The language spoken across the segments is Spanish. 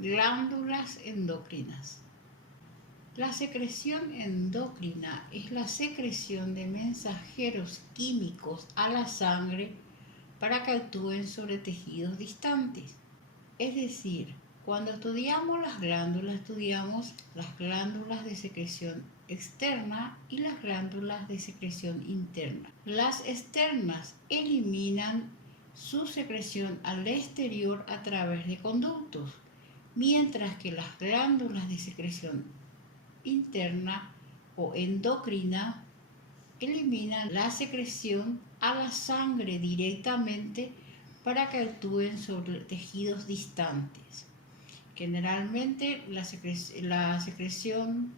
Glándulas endocrinas. La secreción endocrina es la secreción de mensajeros químicos a la sangre para que actúen sobre tejidos distantes. Es decir, cuando estudiamos las glándulas, estudiamos las glándulas de secreción externa y las glándulas de secreción interna. Las externas eliminan su secreción al exterior a través de conductos, mientras que las glándulas de secreción interna o endocrina eliminan la secreción a la sangre directamente para que actúen sobre tejidos distantes. Generalmente la secreción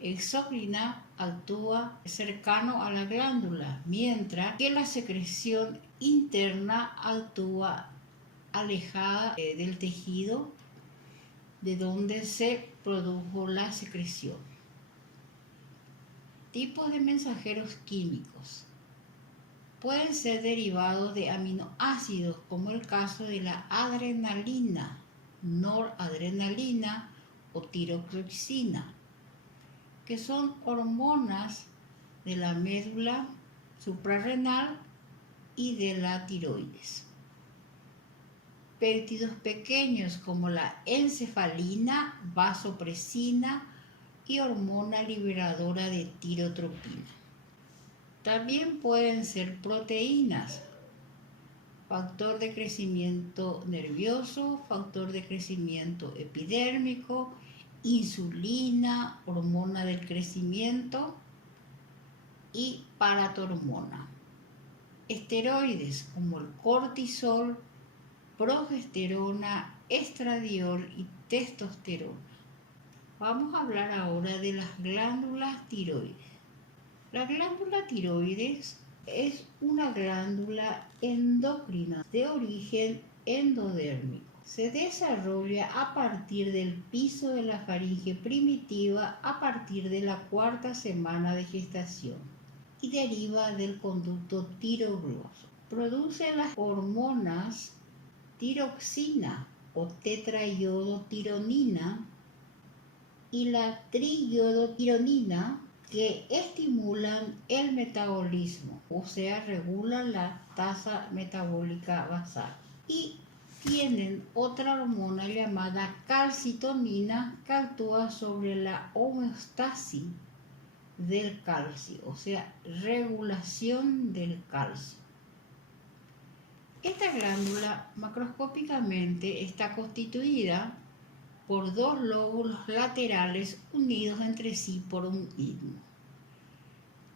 exócrina actúa cercano a la glándula, mientras que la secreción interna actúa alejada del tejido de donde se produjo la secreción. Tipos de mensajeros químicos. Pueden ser derivados de aminoácidos, como el caso de la adrenalina, noradrenalina o tiroxina, que son hormonas de la médula suprarrenal y de la tiroides. Péptidos pequeños como la encefalina, vasopresina y hormona liberadora de tirotropina. También pueden ser proteínas, factor de crecimiento nervioso, factor de crecimiento epidérmico, insulina, hormona del crecimiento y paratormona. Esteroides como el cortisol, progesterona, estradiol y testosterona. Vamos a hablar ahora de las glándulas tiroides. La glándula tiroides es una glándula endocrina de origen endodérmico. Se desarrolla a partir del piso de la faringe primitiva a partir de la cuarta semana de gestación y deriva del conducto tiroglóso. Produce las hormonas tiroxina o tetraiodotironina y la triiodotironina, que estimulan el metabolismo, o sea, regulan la tasa metabólica basal. Y tienen otra hormona llamada calcitonina que actúa sobre la homeostasis del calcio, o sea, regulación del calcio. Esta glándula macroscópicamente está constituida por dos lóbulos laterales unidos entre sí por un istmo.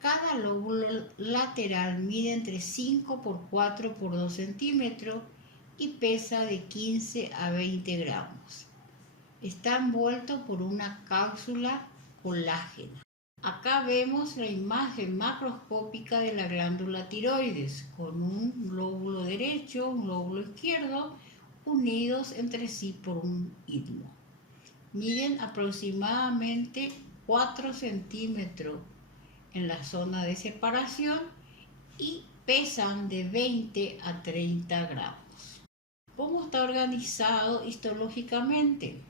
Cada lóbulo lateral mide entre 5 por 4 por 2 centímetros y pesa de 15 a 20 gramos. Está envuelto por una cápsula colágena. Acá vemos la imagen macroscópica de la glándula tiroides, con un lóbulo derecho, un lóbulo izquierdo, unidos entre sí por un istmo. Miden aproximadamente 4 centímetros en la zona de separación y pesan de 20 a 30 gramos. ¿Cómo está organizado histológicamente?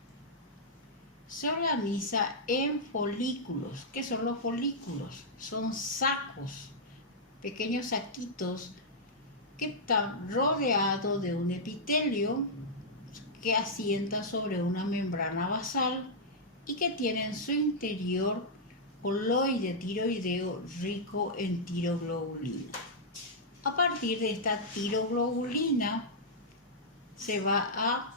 Se organiza en folículos. ¿Qué son los folículos? Son sacos, pequeños saquitos que están rodeados de un epitelio que asienta sobre una membrana basal y que tiene en su interior coloide tiroideo rico en tiroglobulina. A partir de esta tiroglobulina se va a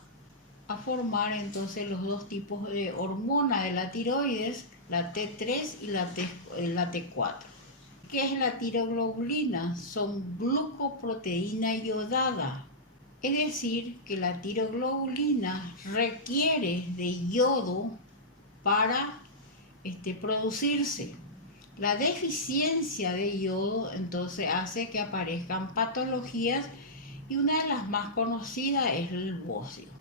formar entonces los dos tipos de hormona de la tiroides, la T3 y la T4. ¿Qué es la tiroglobulina? Son glucoproteína iodada. Es decir, que la tiroglobulina requiere de yodo para producirse. La deficiencia de yodo entonces hace que aparezcan patologías y una de las más conocidas es el bocio.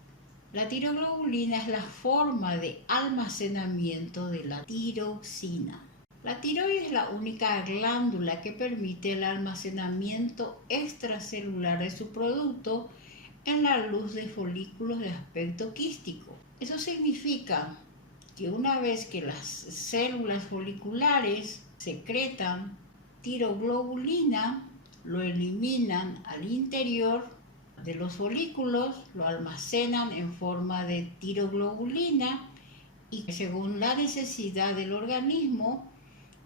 La tiroglobulina es la forma de almacenamiento de la tiroxina. La tiroides es la única glándula que permite el almacenamiento extracelular de su producto en la luz de folículos de aspecto quístico. Eso significa que una vez que las células foliculares secretan tiroglobulina, lo eliminan al interior de los folículos, lo almacenan en forma de tiroglobulina y según la necesidad del organismo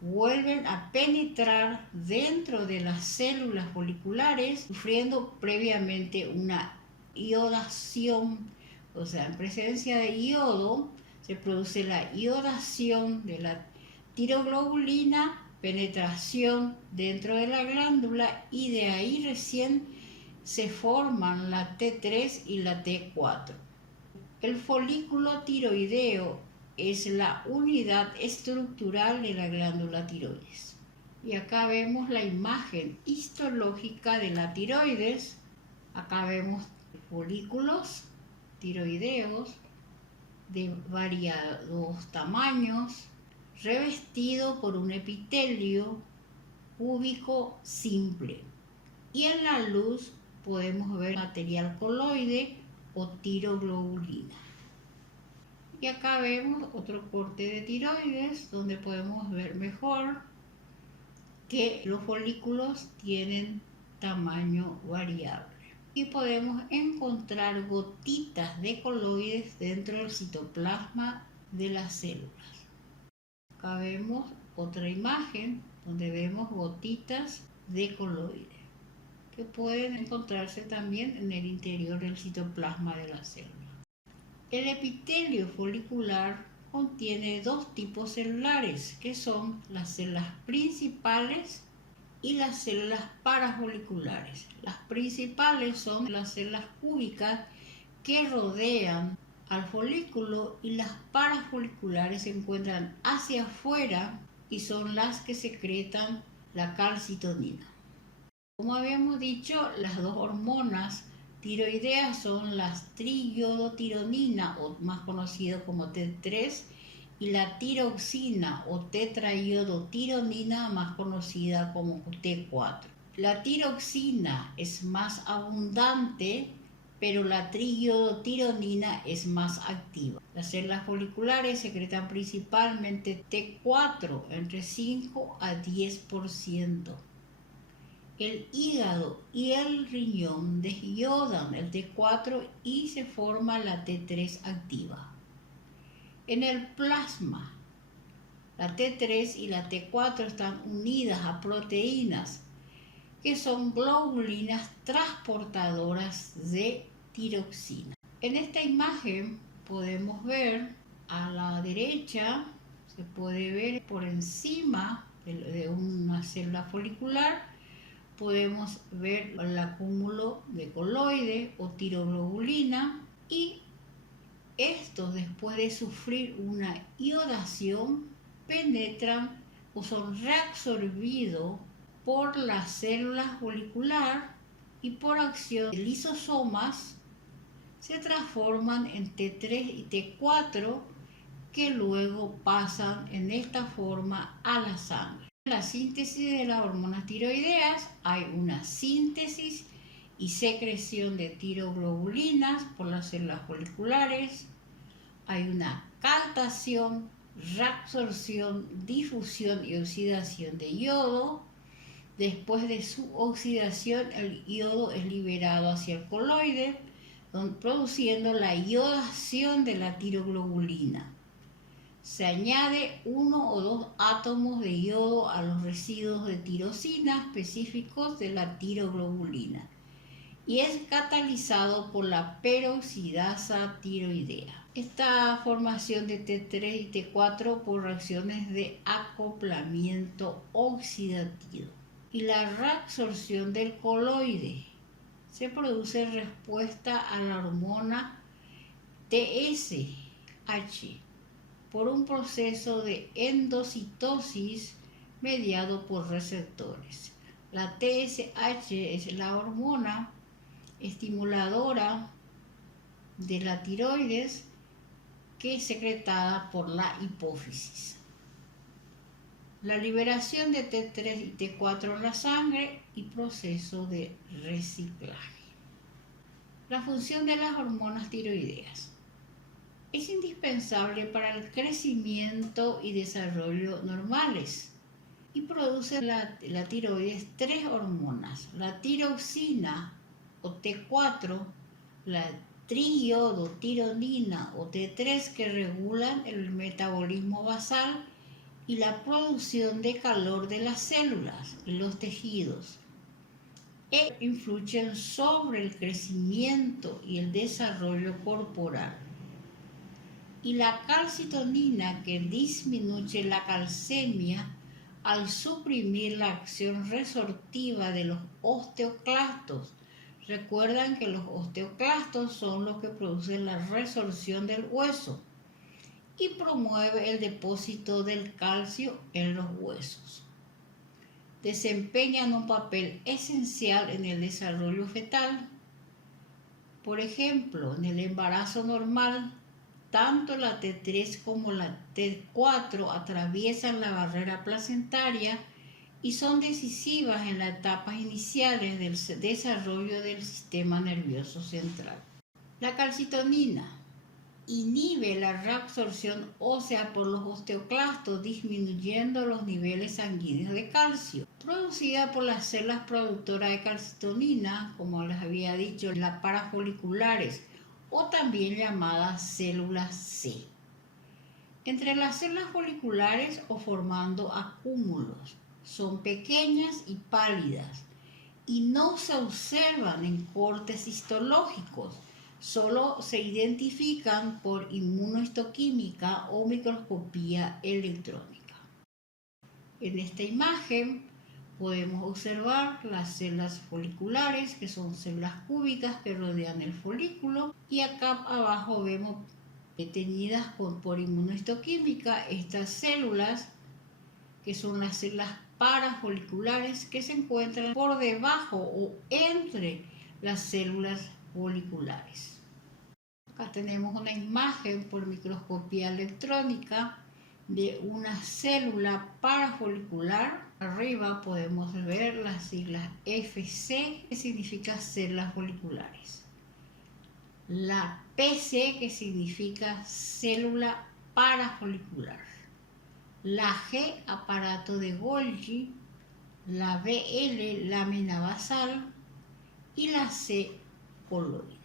vuelven a penetrar dentro de las células foliculares, sufriendo previamente una iodación, o sea, en presencia de yodo se produce la iodación de la tiroglobulina, penetración dentro de la glándula y de ahí recién se forman la T3 y la T4. El folículo tiroideo es la unidad estructural de la glándula tiroides. Y acá vemos la imagen histológica de la tiroides. Acá vemos folículos tiroideos de variados tamaños, revestido por un epitelio cúbico simple. Y en la luz podemos ver material coloide o tiroglobulina. Y acá vemos otro corte de tiroides donde podemos ver mejor que los folículos tienen tamaño variable. Y podemos encontrar gotitas de coloides dentro del citoplasma de las células. Acá vemos otra imagen donde vemos gotitas de coloides que pueden encontrarse también en el interior del citoplasma de la célula. El epitelio folicular contiene dos tipos celulares, que son las células principales y las células parafoliculares. Las principales son las células cúbicas que rodean al folículo y las parafoliculares se encuentran hacia afuera y son las que secretan la calcitonina. Como habíamos dicho, las dos hormonas tiroideas son las triiodotironina, o más conocido como T3, y la tiroxina o tetraiodotironina, más conocida como T4. La tiroxina es más abundante, pero la triiodotironina es más activa. Las células foliculares secretan principalmente T4, entre 5 a 10%. El hígado y el riñón desyodan el T4 y se forma la T3 activa. En el plasma, la T3 y la T4 están unidas a proteínas que son globulinas transportadoras de tiroxina. En esta imagen podemos ver a la derecha, se puede ver por encima de una célula folicular, podemos ver el acúmulo de coloide o tiroglobulina y estos, después de sufrir una iodación, penetran o son reabsorbidos por la célula folicular y por acción de lisosomas se transforman en T3 y T4 que luego pasan en esta forma a la sangre. En la síntesis de las hormonas tiroideas hay una síntesis y secreción de tiroglobulinas por las células foliculares, hay una captación, reabsorción, difusión y oxidación de yodo. Después de su oxidación, el yodo es liberado hacia el coloide, produciendo la iodación de la tiroglobulina. Se añade 1 o 2 átomos de yodo a los residuos de tirosina específicos de la tiroglobulina y es catalizado por la peroxidasa tiroidea. Esta formación de T3 y T4 por reacciones de acoplamiento oxidativo. Y la reabsorción del coloide se produce en respuesta a la hormona TSH por un proceso de endocitosis mediado por receptores. La TSH es la hormona estimuladora de la tiroides que es secretada por la hipófisis. La liberación de T3 y T4 en la sangre y proceso de reciclaje. La función de las hormonas tiroideas. Es indispensable para el crecimiento y desarrollo normales. Y produce la tiroides 3 hormonas: la tiroxina o T4, la triiodotironina o T3, que regulan el metabolismo basal y la producción de calor de las células y los tejidos. Influyen sobre el crecimiento y el desarrollo corporal. Y la calcitonina, que disminuye la calcemia al suprimir la acción resortiva de los osteoclastos. Recuerdan que los osteoclastos son los que producen la resorción del hueso y promueve el depósito del calcio en los huesos. Desempeñan un papel esencial en el desarrollo fetal. Por ejemplo, en el embarazo normal, tanto la T3 como la T4 atraviesan la barrera placentaria y son decisivas en las etapas iniciales del desarrollo del sistema nervioso central. La calcitonina inhibe la reabsorción ósea por los osteoclastos, disminuyendo los niveles sanguíneos de calcio, producida por las células productoras de calcitonina, como les había dicho, las parafoliculares, o también llamadas células C, entre las células foliculares o formando acúmulos. Son pequeñas y pálidas y no se observan en cortes histológicos. Solo se identifican por inmunohistoquímica o microscopía electrónica. En esta imagen podemos observar las células foliculares, que son células cúbicas que rodean el folículo, y acá abajo vemos teñidas por inmunohistoquímica estas células, que son las células parafoliculares, que se encuentran por debajo o entre las células foliculares. Acá tenemos una imagen por microscopía electrónica de una célula parafolicular. Arriba podemos ver las siglas FC, que significa células foliculares. La PC, que significa célula parafolicular. La G, aparato de Golgi. La BL, lámina basal. Y la C, coloide.